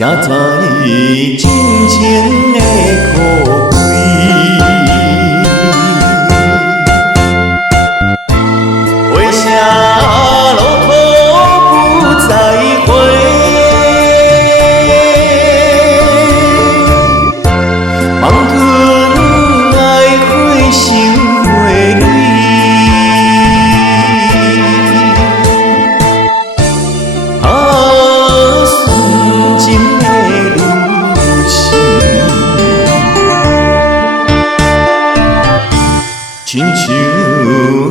才知真情的可贵。回声路途不再回，望君爱花心花蕊。亲像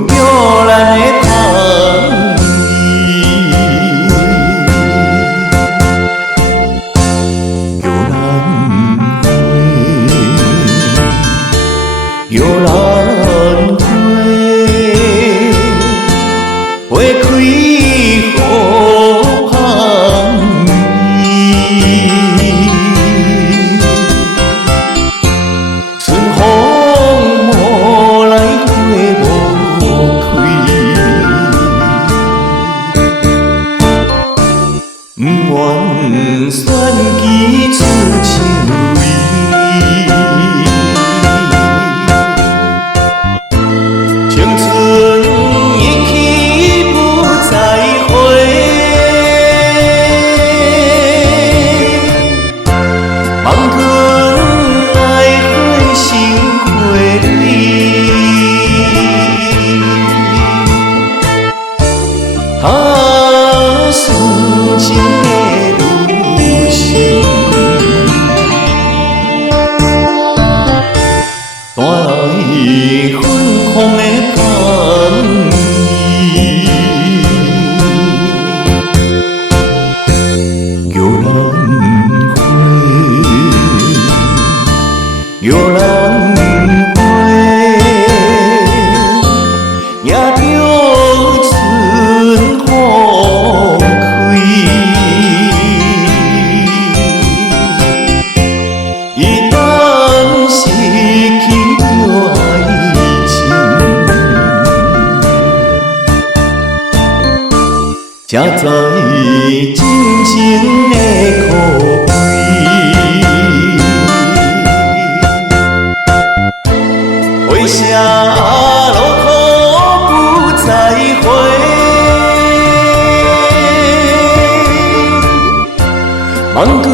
摇篮的香味，摇篮花，摇篮花，花开好香味，春风无来。不愿选举出情味，青春一去不再回，望君爱花心花蕊。纯情的女性，带来芬芳的香味，摇篮花，摇篮花，也着春风。一旦失去了爱情，才知真情的可贵。回声路途不再回，望君